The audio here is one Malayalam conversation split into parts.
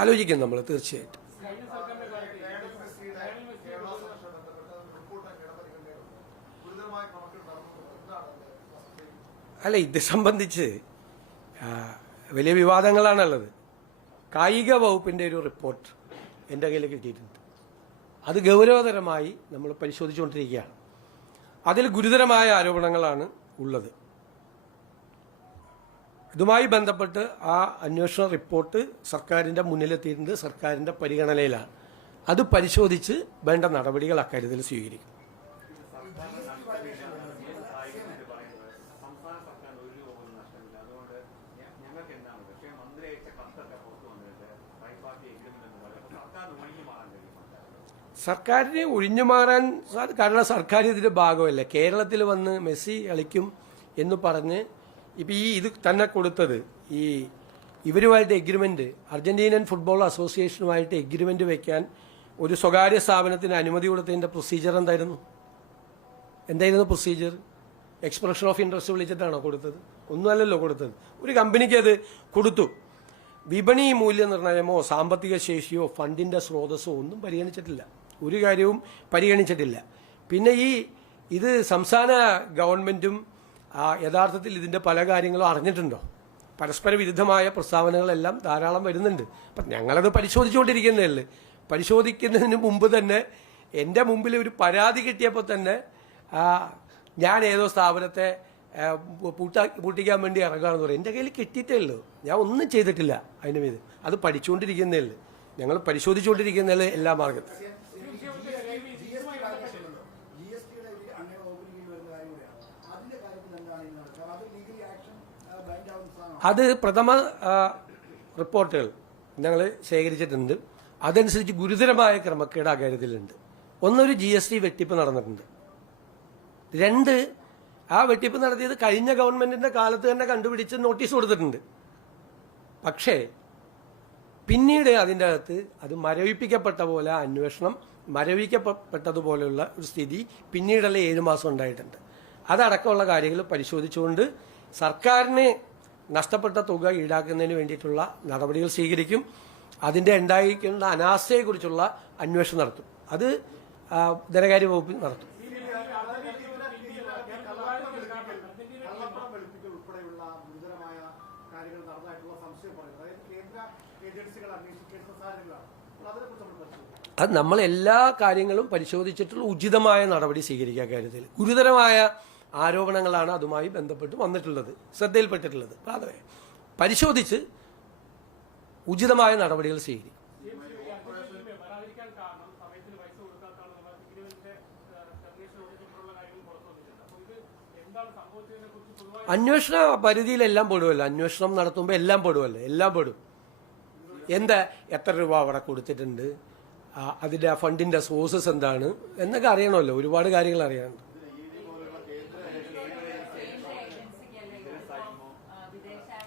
ആലോചിക്കും നമ്മൾ തീർച്ചയായിട്ടും. അല്ല, ഇത് സംബന്ധിച്ച് വലിയ വിവാദങ്ങളാണുള്ളത്. കായിക വകുപ്പിന്റെ ഒരു റിപ്പോർട്ട് എൻ്റെ കയ്യിൽ കിട്ടിയിട്ടുണ്ട്. അത് ഗൗരവതരമായി നമ്മൾ പരിശോധിച്ചുകൊണ്ടിരിക്കുകയാണ്. അതിൽ ഗുരുതരമായ ആരോപണങ്ങളാണ് ഉള്ളത്. ഇതുമായി ബന്ധപ്പെട്ട് ആ അന്വേഷണ റിപ്പോർട്ട് സർക്കാരിന്റെ മുന്നിലെത്തിയിട്ടുണ്ട്, സർക്കാരിന്റെ പരിഗണനയിലാണ്. അത് പരിശോധിച്ച് വേണ്ട നടപടികൾ അക്കാര്യത്തിൽ സ്വീകരിക്കും. സർക്കാരിനെ ഒഴിഞ്ഞു മാറാൻ കാരണം സർക്കാർ ഇതിന്റെ ഭാഗമല്ല. കേരളത്തിൽ വന്ന് മെസ്സി കളിക്കും എന്ന് പറഞ്ഞ് ഇപ്പം ഇത് തന്നെ കൊടുത്തത് ഇവരുമായിട്ട് എഗ്രിമെന്റ്, അർജന്റീനൻ ഫുട്ബോൾ അസോസിയേഷനുമായിട്ട് എഗ്രിമെന്റ് വെക്കാൻ ഒരു സ്വകാര്യ സ്ഥാപനത്തിന് അനുമതി കൊടുത്തതിന്റെ പ്രൊസീജിയർ എന്തായിരുന്നു പ്രൊസീജിയർ? എക്സ്പ്രഷൻ ഓഫ് ഇൻട്രസ്റ്റ് വിളിച്ചിട്ടാണോ കൊടുത്തത്? ഒന്നുമല്ലല്ലോ കൊടുത്തത്. ഒരു കമ്പനിക്ക് അത് കൊടുത്തു. വിപണി മൂല്യനിർണ്ണയമോ സാമ്പത്തിക ശേഷിയോ ഫണ്ടിന്റെ സ്രോതസ്സോ ഒന്നും പരിഗണിച്ചിട്ടില്ല. ഒരു കാര്യവും പരിഗണിച്ചിട്ടില്ല. പിന്നെ ഇത് സംസ്ഥാന ഗവൺമെന്റും യഥാർത്ഥത്തിൽ ഇതിന്റെ പല കാര്യങ്ങളും അറിഞ്ഞിട്ടുണ്ടോ? പരസ്പര വിരുദ്ധമായ പ്രസ്താവനകളെല്ലാം ധാരാളം വരുന്നുണ്ട്. അപ്പം ഞങ്ങളത് പരിശോധിച്ചുകൊണ്ടിരിക്കുന്നതല്ലേ. പരിശോധിക്കുന്നതിന് മുമ്പ് തന്നെ എൻ്റെ മുമ്പിൽ ഒരു പരാതി കിട്ടിയപ്പോൾ തന്നെ ഞാൻ ഏതോ സ്ഥാപനത്തെ പൂട്ടിക്കാൻ വേണ്ടി ഇറങ്ങുകയാണെന്ന് പറയും. എൻ്റെ കയ്യിൽ കിട്ടിയിട്ടേ ഉള്ളൂ, ഞാൻ ഒന്നും ചെയ്തിട്ടില്ല അതിന് മീത്. അത് പഠിച്ചുകൊണ്ടിരിക്കുന്നേ ഉള്ളൂ. ഞങ്ങൾ പരിശോധിച്ചുകൊണ്ടിരിക്കുന്നതല്ലേ എല്ലാ മാർഗത്തും. അത് പ്രഥമ റിപ്പോർട്ടുകൾ ഞങ്ങൾ ശേഖരിച്ചിട്ടുണ്ട്. അതനുസരിച്ച് ഗുരുതരമായ ക്രമക്കേട് അക്കാര്യത്തിലുണ്ട്. ഒന്നൊരു GST വെട്ടിപ്പ് നടന്നിട്ടുണ്ട്. 2, ആ വെട്ടിപ്പ് നടത്തിയത് കഴിഞ്ഞ ഗവൺമെന്റിന്റെ കാലത്ത് തന്നെ കണ്ടുപിടിച്ച് നോട്ടീസ് കൊടുത്തിട്ടുണ്ട്. പക്ഷേ പിന്നീട് അതിൻ്റെ അകത്ത് അത് മരവിപ്പിക്കപ്പെട്ട പോലെ അന്വേഷണം മരവിക്കപ്പെട്ടതുപോലെയുള്ള ഒരു സ്ഥിതി പിന്നീടുള്ള 7 മാസം ഉണ്ടായിട്ടുണ്ട്. അതടക്കമുള്ള കാര്യങ്ങൾ പരിശോധിച്ചുകൊണ്ട് സർക്കാരിന് നഷ്ടപ്പെട്ട തുക ഈടാക്കുന്നതിന് വേണ്ടിയിട്ടുള്ള നടപടികൾ സ്വീകരിക്കും. അതിന്റെ ഉണ്ടായിരിക്കുന്ന അനാസ്ഥയെക്കുറിച്ചുള്ള അന്വേഷണം നടത്തും. അത് ധനകാര്യ വകുപ്പ് നടത്തും. അത് നമ്മൾ എല്ലാ കാര്യങ്ങളും പരിശോധിച്ചിട്ടുള്ള ഉചിതമായ നടപടി സ്വീകരിക്കുക. കാര്യത്തിൽ ഗുരുതരമായ ആരോപണങ്ങളാണ് അതുമായി ബന്ധപ്പെട്ട് വന്നിട്ടുള്ളത്, ശ്രദ്ധയിൽപ്പെട്ടിട്ടുള്ളത്. അതെ, പരിശോധിച്ച് ഉചിതമായ നടപടികൾ സ്വീകരിക്കും. അന്വേഷണ പരിധിയിലെല്ലാം പെടുമല്ലോ. അന്വേഷണം നടത്തുമ്പോൾ എല്ലാം പെടുമല്ലോ, എല്ലാം പെടും. എത്ര രൂപ അവിടെ കൊടുത്തിട്ടുണ്ട്, അതിന്റെ ഫണ്ടിന്റെ സോഴ്സസ് എന്താണ് എന്നൊക്കെ അറിയണമല്ലോ. ഒരുപാട് കാര്യങ്ങൾ അറിയാനുണ്ട്.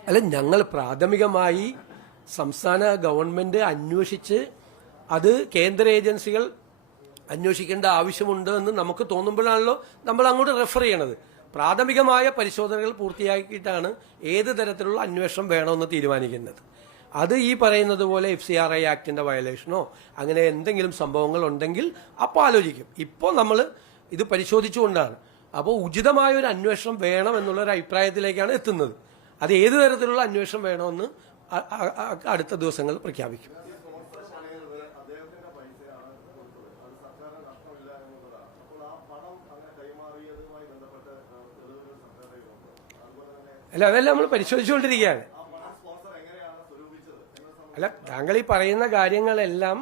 അല്ല, ഞങ്ങൾ പ്രാഥമികമായി സംസ്ഥാന ഗവൺമെന്റ് അന്വേഷിച്ച് അത് കേന്ദ്ര ഏജൻസികൾ അന്വേഷിക്കേണ്ട ആവശ്യമുണ്ട് എന്ന് നമുക്ക് തോന്നുമ്പോഴാണല്ലോ നമ്മൾ അങ്ങോട്ട് റെഫർ ചെയ്യണത്. പ്രാഥമികമായ പരിശോധനകൾ പൂർത്തിയാക്കിയിട്ടാണ് ഏത് തരത്തിലുള്ള അന്വേഷണം വേണമെന്ന് തീരുമാനിക്കുന്നത്. അത് ഈ പറയുന്നത് പോലെ FCRI ആക്ടിന്റെ വയലേഷനോ അങ്ങനെ എന്തെങ്കിലും സംഭവങ്ങൾ ഉണ്ടെങ്കിൽ അപ്പോൾ ആലോചിക്കും. ഇപ്പോൾ നമ്മൾ ഇത് പരിശോധിച്ചുകൊണ്ടാണ്. അപ്പോൾ ഉചിതമായ ഒരു അന്വേഷണം വേണം എന്നുള്ള ഒരു അഭിപ്രായത്തിലേക്കാണ് എത്തുന്നത്. അത് ഏത് തരത്തിലുള്ള അന്വേഷണം വേണമെന്ന് അടുത്ത ദിവസങ്ങൾ പ്രഖ്യാപിക്കും. അല്ല, അതെല്ലാം നമ്മൾ പരിശോധിച്ചുകൊണ്ടിരിക്കുകയാണ്. അല്ല, താങ്കൾ ഈ പറയുന്ന കാര്യങ്ങളെല്ലാം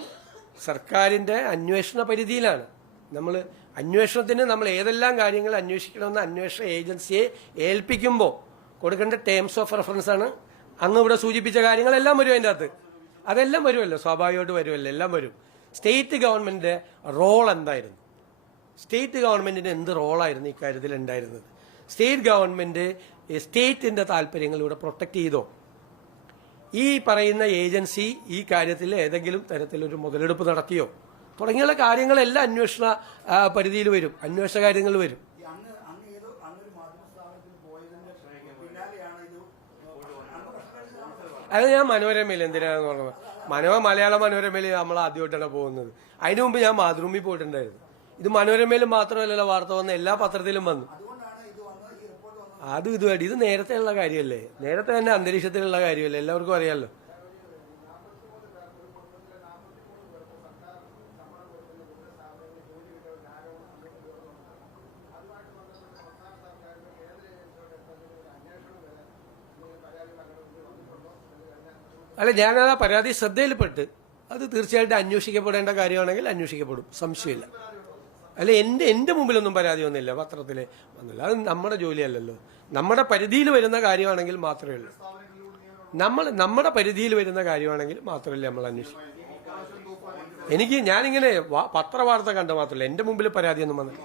സർക്കാരിന്റെ അന്വേഷണ പരിധിയിലാണ്. അന്വേഷണത്തിന് നമ്മൾ ഏതെല്ലാം കാര്യങ്ങൾ അന്വേഷിക്കണമെന്ന് അന്വേഷണ ഏജൻസിയെ ഏൽപ്പിക്കുമ്പോൾ കൊടുക്കേണ്ട ടേംസ് ഓഫ് റെഫറൻസ് ആണ് അങ്ങ് ഇവിടെ സൂചിപ്പിച്ച കാര്യങ്ങളെല്ലാം വരും അതിൻ്റെ അകത്ത്. അതെല്ലാം വരുമല്ലോ, സ്വാഭാവികമായിട്ട് വരുമല്ലോ, എല്ലാം വരും. സ്റ്റേറ്റ് ഗവൺമെന്റിന്റെ റോൾ എന്തായിരുന്നു? സ്റ്റേറ്റ് ഗവൺമെന്റിന് എന്ത് റോളായിരുന്നു ഇക്കാര്യത്തിൽ ഉണ്ടായിരുന്നത്? സ്റ്റേറ്റ് ഗവൺമെന്റ് സ്റ്റേറ്റിന്റെ താല്പര്യങ്ങൾ ഇവിടെ പ്രൊട്ടക്ട് ചെയ്തോ? ഈ പറയുന്ന ഏജൻസി ഈ കാര്യത്തിൽ ഏതെങ്കിലും തരത്തിലൊരു മുതലെടുപ്പ് നടത്തിയോ? തുടങ്ങിയുള്ള കാര്യങ്ങളെല്ലാം അന്വേഷണ പരിധിയിൽ വരും, അന്വേഷണ കാര്യങ്ങൾ വരും. അത് ഞാൻ മനോരമയിൽ എന്തിനാണെന്ന് പറഞ്ഞത്, മലയാള മനോരമയിൽ നമ്മൾ ആദ്യമായിട്ടാണ് പോകുന്നത്. അതിനു മുമ്പ് ഞാൻ മാതൃഭൂമി പോയിട്ടുണ്ടായിരുന്നു. ഇത് മനോരമയിൽ മാത്രമല്ലല്ലോ വാർത്ത വന്ന, എല്ലാ പത്രത്തിലും വന്നു. ഇതുമായിട്ട് ഇത് നേരത്തെ ഉള്ള കാര്യമല്ലേ, നേരത്തെ തന്നെ അന്തരീക്ഷത്തിലുള്ള കാര്യമല്ലേ, എല്ലാവർക്കും അറിയാമല്ലോ. അല്ല, ഞാനത് ആ പരാതി ശ്രദ്ധയിൽപ്പെട്ട് അത് തീർച്ചയായിട്ടും അന്വേഷിക്കപ്പെടേണ്ട കാര്യമാണെങ്കിൽ അന്വേഷിക്കപ്പെടും, സംശയമില്ല. അല്ല, എന്റെ മുമ്പിലൊന്നും പരാതി വന്നില്ല, പത്രത്തിലെ വന്നില്ല. അത് നമ്മുടെ ജോലിയല്ലല്ലോ. നമ്മുടെ പരിധിയിൽ വരുന്ന കാര്യമാണെങ്കിൽ മാത്രമേ ഉള്ളൂ. നമ്മുടെ പരിധിയിൽ വരുന്ന കാര്യമാണെങ്കിൽ മാത്രമല്ലേ നമ്മൾ അന്വേഷിക്കും. ഞാനിങ്ങനെ പത്രവാർത്ത കണ്ട മാത്രമല്ല, എന്റെ മുമ്പിൽ പരാതിയൊന്നും വന്നില്ല.